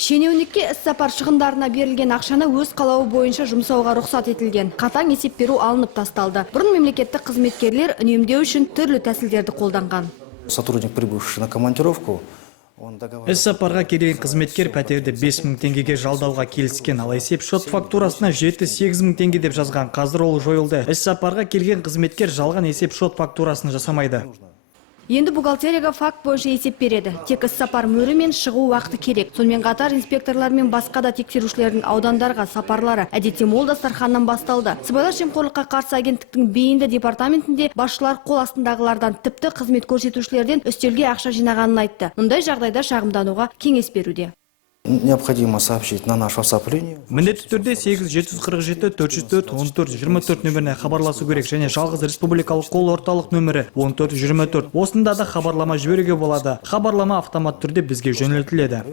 Шенеунікке іс-сапар шығындарына берілген ақшаны өз қалауы бойынша жұмсауға рұқсат етілген. Қатаң есеп беру алынып тасталды. Бұрын мемлекеттік қызметкерлер үнемдеу үшін түрлі тәсілдерді қолданған. Сотрудник, прибывший на командировку, Іс-сапарға келген қызметкер пәтерді 5000 теңгеге жалдауға келіскен, ал есеп-шот фактурасына 7-8 мың теңге деп жазған. Қазір ол жойылды. Іс-сапарға келген қызметкер жалған есеп-шот фактурасын жасамайды. Енді бухгалтерияға факт бойынша есеп береді. Тек іс-сапар мөрі мен шығу уақыты керек. Сонымен қатар инспекторлар мен басқа да тексерушілердің аудандарға сапарлары әдетте мол дастарханнан басталды. Сыбайлас жемқорлыққа қарсы агенттіктің бейінді департаментінде басшылар қол астындағылардан, тіпті қызмет көрсетушілерден үстелге ақша жинағанын айтты. Мұндай жағдайда шағымдануға кеңес беруде. необходимо сообщить на наш WhatsApp линию. Міндетті түрде 8-747 404 14-24 нөміріне хабарласу керек, және жалғыз республикалық қол орталық нөмірі 14-24. Осында да хабарлама жіберуге болады. Хабарлама автомат түрде бізге жөнелтіледі.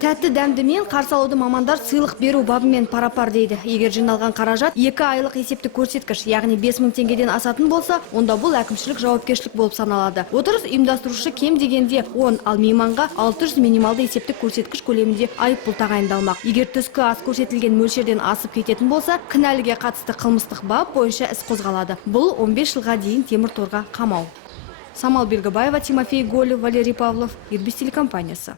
Тәтті дәмдімен қарсы алуды мамандар сыйлық беру бабымен пара-пар дейді. Егер жиналған қаражат 2 айлық есептік көрсеткіш, яғни 5000 теңгеден асатын болса, онда бұл әкімшілік жауапкершілік болып саналады. Отырыс ұйымдастырушы кем дегенде 10, ал мейманға 600 минималды есептік көрсеткіш көлемінде айыппұл тағайындалмақ. Егер түскі ас көрсетілген мөлшерден асып кететін болса, кінәліге қатысты қылмыстық бап бойынша іс қозғалады. Бұл 15 жылға дейін темір торға қамау. Самал Бергібаева, Тимофей Голев, Валерий Павлов, Ирбис телекомпаниясы.